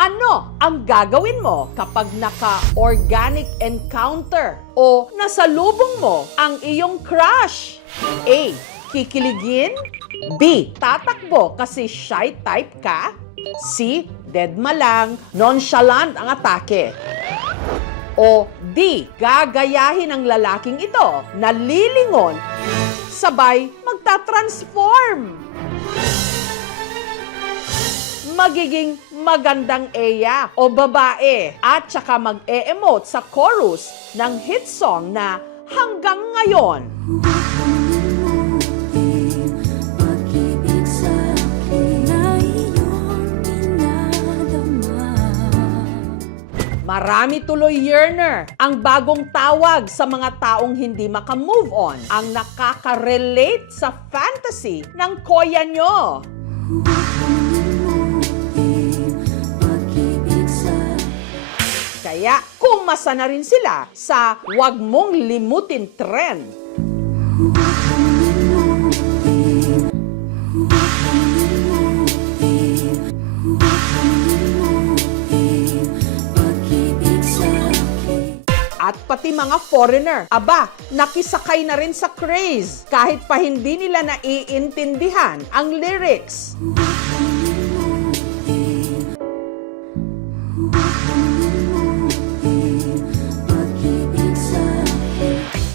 Ano ang gagawin mo kapag naka-organic encounter o nasalubong mo ang iyong crush? A. Kikiligin? B. Tatakbo kasi shy type ka? C. Deadma lang, nonchalant ang atake? O D. Gagayahin ang lalaking ito, nalilingon, sabay magta-transform? Magiging magandang Eya o babae at saka mag-e-emote sa chorus ng hit song na Hanggang Ngayon. Marami tuloy yearner ang bagong tawag sa mga taong hindi makamove on, ang nakaka-relate sa fantasy ng koya nyo. Kaya kumasa na rin sila sa Wag Mong Limutin trend. At pati mga foreigner, aba, nakisakay na rin sa craze kahit pa hindi nila naiintindihan ang lyrics.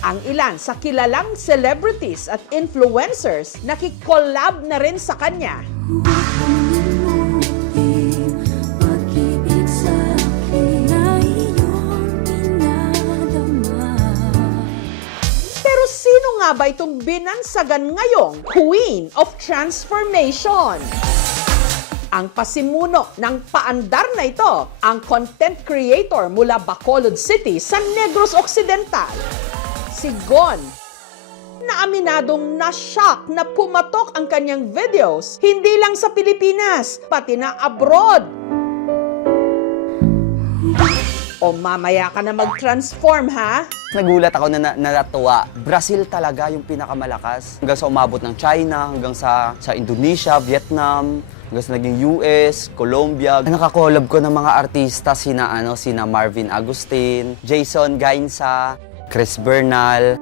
Ang ilan sa kilalang celebrities at influencers nakikollab na rin sa kanya. Pero sino nga ba itong binansagan ngayong Queen of Transformation? Ang pasimuno ng paandar na ito, ang content creator mula Bacolod City sa Negros Occidental, si Gon, na aminadong na-shock na pumatok ang kanyang videos hindi lang sa Pilipinas, pati na abroad. O mamaya ka na mag-transform, ha? Nagulat ako na natuwa. Brazil talaga yung pinakamalakas. Hanggang sa umabot ng China, hanggang sa Indonesia, Vietnam, hanggang sa naging US, Colombia. Nakakollab ko ng mga artista, sina Marvin Agustin, Jason Gainsa, Chris Bernal.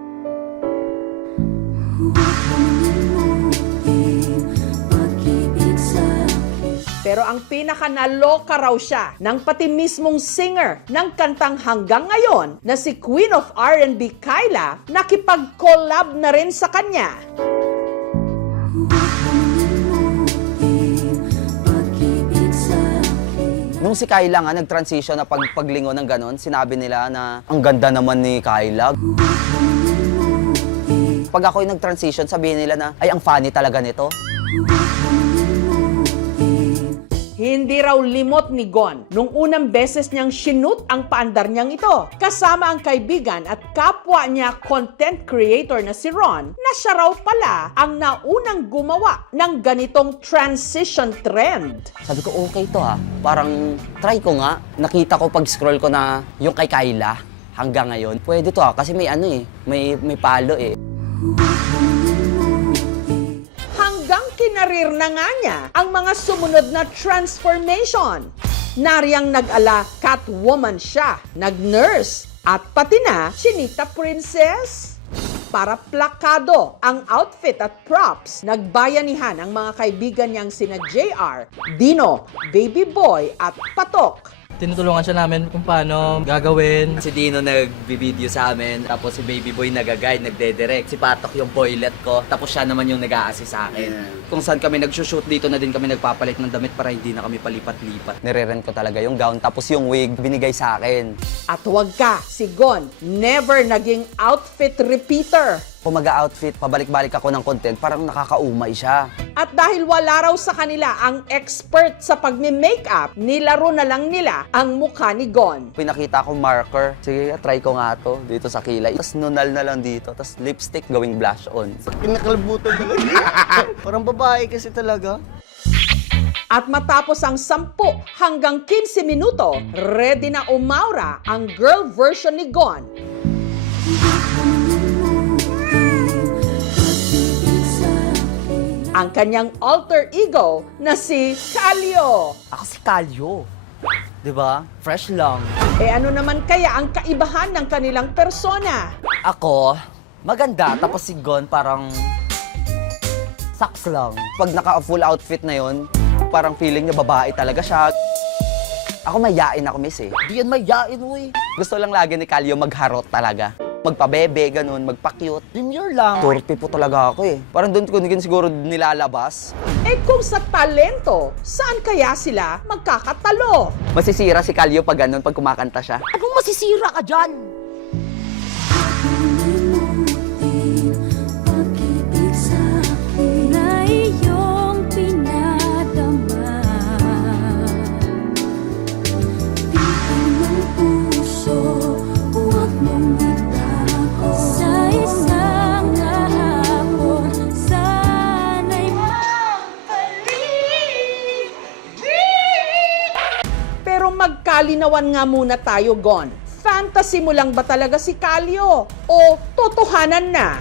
Pero ang pinaka-naloka raw siya ng pati mismong singer ng kantang Hanggang Ngayon na si Queen of R&B Kyla, nakipag-collab na rin sa kanya. Nung si Kyla nga nag-transition na paglingon ng ganon, sinabi nila na ang ganda naman ni Kyla. Pag ako'y nag-transition, sabihin nila na, ay ang funny talaga nito. Hindi raw limot ni Gon nung unang beses niyang sinut ang paandar niyang ito. Kasama ang kaibigan at kapwa niya content creator na si Ron, na siya raw pala ang naunang gumawa ng ganitong transition trend. Sabi ko, okay to ha. Parang try ko nga. Nakita ko pag-scroll ko na yung kay Kyla hanggang ngayon. Pwede to ha, kasi may may palo eh. Kinarir na nga niya ang mga sumunod na transformation. Nariyang nag-ala Catwoman siya, nag-nurse, at pati na Chinita Princess. Para plakado ang outfit at props, nagbayanihan ang mga kaibigan niyang sina JR, Dino, Baby Boy at Patok. Tinutulungan siya namin kung paano gagawin. Si Dino nag-video sa amin, tapos si Baby Boy nag-guide, nagde-direct. Si Patok yung boylet ko, tapos siya naman yung nag-a-assist sa akin. Kung saan kami nag-shoot dito na din kami nagpapalit ng damit para hindi na kami palipat-lipat. Nire-rent ko talaga yung gown, tapos yung wig binigay sa akin. At huwag ka, si Gon, never naging outfit repeater. Kung mag-outfit, pabalik-balik ako ng content, parang nakakaumay siya. At dahil wala raw sa kanila ang expert sa pagme-makeup, nilaro na lang nila ang mukha ni Gon. Pinakita ko marker. Sige, try ko nga to dito sa kilay. Tapos nunal na lang dito. Tapos lipstick gawing blush on. Pinakalabutan talaga. Parang babae kasi talaga. At matapos ang 10 hanggang 15 minuto, ready na umaura ang girl version ni Gon. Ang kanyang alter ego na si Calio. Ako si Calio. 'Di ba? Fresh lang. Ano naman kaya ang kaibahan ng kanilang persona? Ako, maganda. Tapos si Gon parang saks lang. Pag naka-full outfit na yon, parang feeling niya babae talaga siya. Ako mayain ako, miss eh. Di yan mayain, uy. Gusto lang lagi ni Calio magharot talaga. Magpabebe, ganun, magpa-cute. Demure lang. Torpe po talaga ako eh. Parang doon ko din siguro nilalabas. Kung sa talento, saan kaya sila magkakatalo? Masisira si Calio pag ganun, pag kumakanta siya. Anong masisira ka dyan? Pag-ibig sa'kin na iyong pinadama. Pitin ng puso, huwag mong itago. Sa isang kahapon, sana'y Pero magkalinawan nga muna tayo, Gon. Fantasy mo lang ba talaga si Calio? O totohanan na?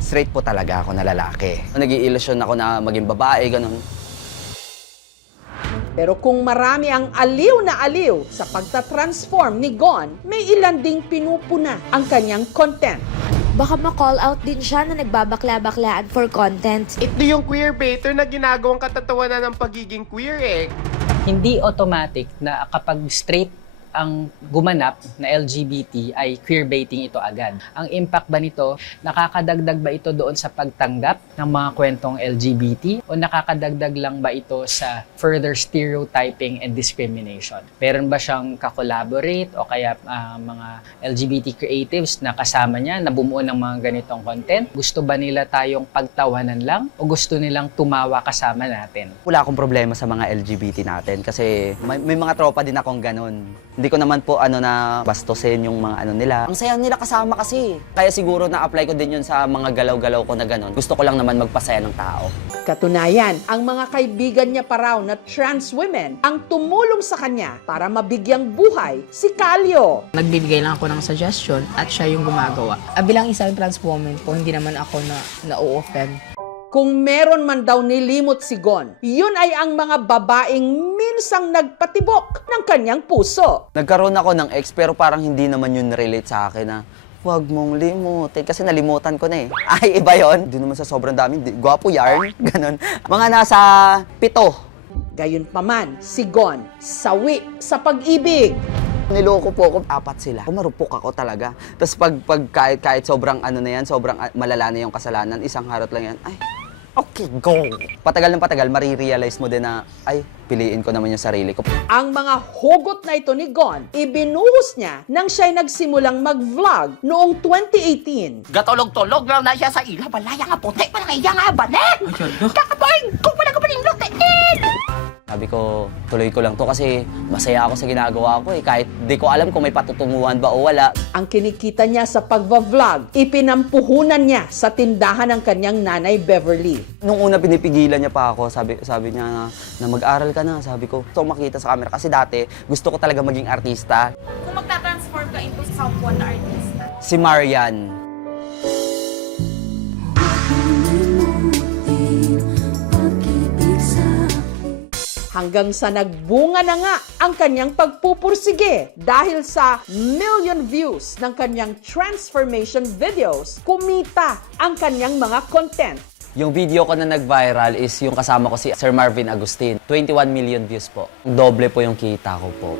Straight po talaga ako na lalaki. Nag-iilusyon ako na maging babae, ganun. Pero kung marami ang aliw na aliw sa pagtatransform ni Gon, may ilan ding pinupuna ang kanyang content. Baka ma-call out din siya na nagbabakla-baklaan for content. Ito yung queerbaiter na ginagawang katatawanan ng pagiging queer eh. Hindi automatic na kapag straight ang gumanap na LGBT ay queerbaiting ito agad. Ang impact ba nito, nakakadagdag ba ito doon sa pagtanggap ng mga kwentong LGBT o nakakadagdag lang ba ito sa further stereotyping and discrimination? Meron ba siyang kakolaborate o kaya mga LGBT creatives na kasama niya na bumuo ng mga ganitong content? Gusto ba nila tayong pagtawanan lang o gusto nilang tumawa kasama natin? Wala akong problema sa mga LGBT natin kasi may mga tropa din akong ganun. Hindi ko naman po na bastusin yung mga nila. Ang saya nila kasama kasi. Kaya siguro na-apply ko din yun sa mga galaw-galaw ko na ganun. Gusto ko lang naman magpasaya ng tao. Katunayan, ang mga kaibigan niya pa raw na trans women ang tumulong sa kanya para mabigyang buhay si Calio. Nagbibigay lang ako ng suggestion at siya yung gumagawa. Bilang isang trans woman po, hindi naman ako na-offend. Kung meron man daw nilimot si Gon, yun ay ang mga babaeng minsang nagpatibok ng kanyang puso. Nagkaroon ako ng ex pero parang hindi naman yun relate sa akin na huwag mong limutin kasi nalimutan ko na eh. Ay, iba yun. Hindi naman sa sobrang dami. Gwapo yarn. Ganon. Mga nasa 7. Gayunpaman, si Gon, sawi sa pag-ibig. Niloko po ako, 4 sila. Marupok ako talaga. Tapos pag kahit sobrang na yan, sobrang malala na yung kasalanan, isang harot lang yan, ay, okay, go! Patagal ng patagal, marirealize mo din na, ay, piliin ko naman yung sarili ko. Ang mga hugot na ito ni Gon, ibinuhos niya nang siya'y nagsimulang mag-vlog noong 2018. Gatulog-tulog lang na siya sa ila. Balaya nga puti. Parang iya nga banet. Kakapoy! Kung wala ka pa rin lutiin! Sabi ko, tuloy ko lang to kasi masaya ako sa ginagawa ko eh. Kahit di ko alam kung may patutunguhan ba o wala. Ang kinikita niya sa pagva-vlog, ipinampuhunan niya sa tindahan ng kanyang nanay Beverly. Nung una pinipigilan niya pa ako, sabi niya na mag-aral ka na. Sabi ko, gusto ko makita sa camera kasi dati gusto ko talaga maging artista. Kung magta-transform ka into someone na artista. Si Marian. Pag-ibig sa'kin. Hanggang sa nagbunga na nga ang kanyang pagpupursige dahil sa million views ng kanyang transformation videos, kumita ang kanyang mga content. Yung video ko na nag-viral is yung kasama ko si Sir Marvin Agustin. 21 million views po. Doble po yung kita ko po.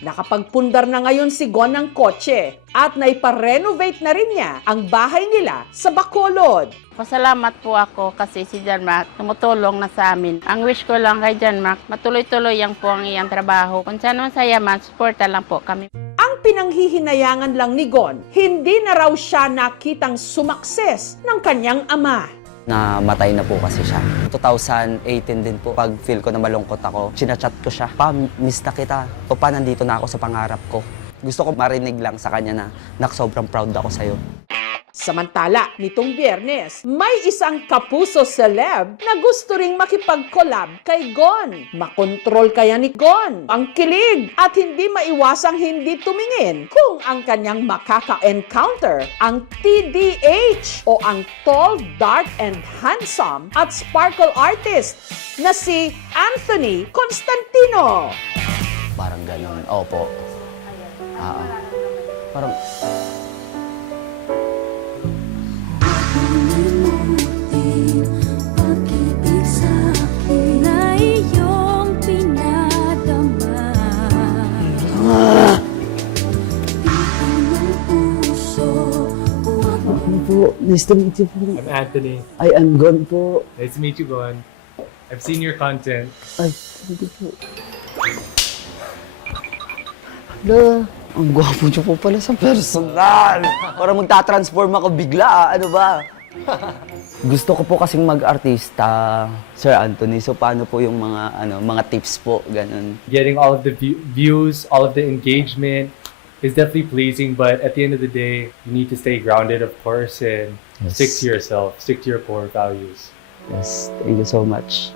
Nakapagpundar na ngayon si Gon ng kotse at naipa-renovate na rin niya ang bahay nila sa Bacolod. Pasalamat po ako kasi si John Mark tumutulong na sa amin. Ang wish ko lang kay John Mark, matuloy-tuloy yan po ang iyang trabaho. Kung saan man saya man, supporta lang po kami. Ang pinanghihinayangan lang ni Gon, hindi na raw siya nakitang sumakses ng kanyang ama. Namatay na po kasi siya. 2018 din po, pag feel ko na malungkot ako, chinachat ko siya, Pa, miss na kita. O pa, nandito na ako sa pangarap ko. Gusto ko marinig lang sa kanya na, nak, sobrang proud ako sa'yo. Samantala, nitong Biyernes, may isang kapuso celeb na gusto ring makipag-collab kay Gon. Makontrol kaya ni Gon ang kilig at hindi maiwasang hindi tumingin kung ang kanyang makaka-encounter ang TDH o ang tall, dark, and handsome at sparkle artist na si Anthony Constantino. Parang ganun. Opo. Parang... Limutin pag-ibig sa'kin na iyong pinadama. Bihang ng puso, huwag mo po, nice to meet you po. I'm Anthony. Ay, I'm Gon po. Nice to meet you, Gon. I've seen your content. Ay, hindi po. Hala, ang gwapo niyo po pala sa personal. Parang magta-transform ako bigla, ano ba? Gusto ko po kasing mag-artista, Sir Anthony. So paano po yung mga tips po, ganun? Getting all of the views, all of the engagement is definitely pleasing, but at the end of the day, you need to stay grounded, of course, and stick to yourself, stick to your core values. Yes, thank you so much.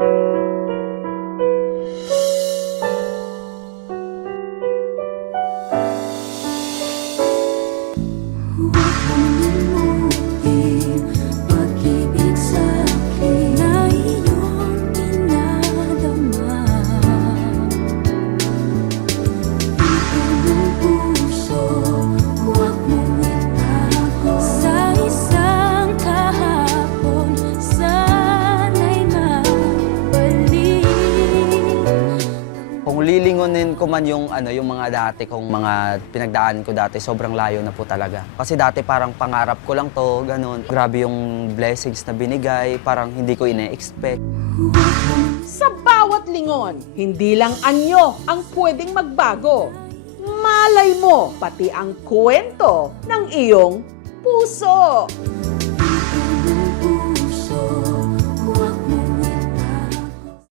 Huwag mong limutin pag-ibig sa'kin na iyong pinadama. Bihang ng puso, huwag mong itago. Sa isang kahapon, sana'y mabalik. Kung lilingunin ko man yung mga dati kong mga pinagdaan ko dati, sobrang layo na po talaga. Kasi dati parang pangarap ko lang to, ganun. Grabe yung blessings na binigay, parang hindi ko ine-expect. Sa bawat lingon, hindi lang anyo ang pwedeng magbago. Malay mo, pati ang kwento ng iyong puso.